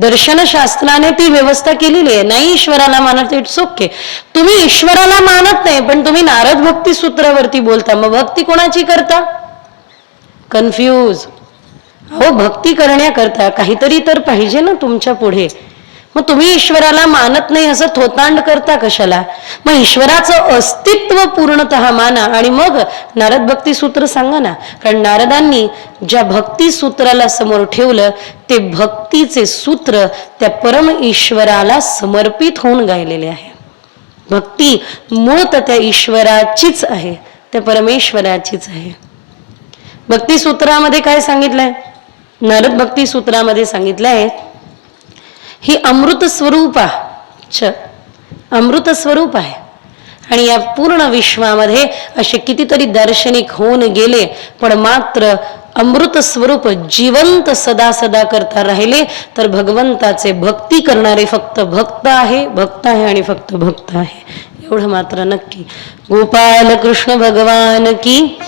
दर्शनशास्त्राने ती व्यवस्था केलेली आहे. नाही ईश्वराला मानत, इट्स ओके. तुम्ही ईश्वराला मानत नाही पण तुम्ही नारद भक्ती सूत्रावरती बोलता, मग भक्ती कोणाची करता? कन्फ्यूज. हो, भक्ती करण्याकरता काहीतरी तर पाहिजे ना तुमच्या पुढे. मग तुम्ही ईश्वराला मानत नाही असं थोतांड करता कशाला? मग ईश्वराचं अस्तित्व पूर्णतः माना आणि मग नारद भक्ती सूत्र सांगा ना. कारण नारदांनी ज्या भक्ती सूत्राला समोर ठेवलं ते भक्तीचे सूत्र त्या परम ईश्वराला समर्पित होऊन गायलेले आहे. भक्ती मूळत त्या ईश्वराचीच आहे, त्या परमेश्वराचीच आहे. भक्ती सूत्रामध्ये काय सांगितलंय? नारद भक्ती सूत्रामध्ये सांगितलंय ही अमृत स्वरूप अमृत स्वरूप आहे. आणि या पूर्ण विश्वामध्ये असे कितीतरी दार्शनिक होऊन गेले पण मात्र अमृत स्वरूप जिवंत सदा सदा करता राहिले तर भगवंताचे भक्ती करणारे फक्त भक्त आहे, भक्त आहे आणि फक्त भक्त आहे. एवढं मात्र नक्की. गोपाल कृष्ण भगवान की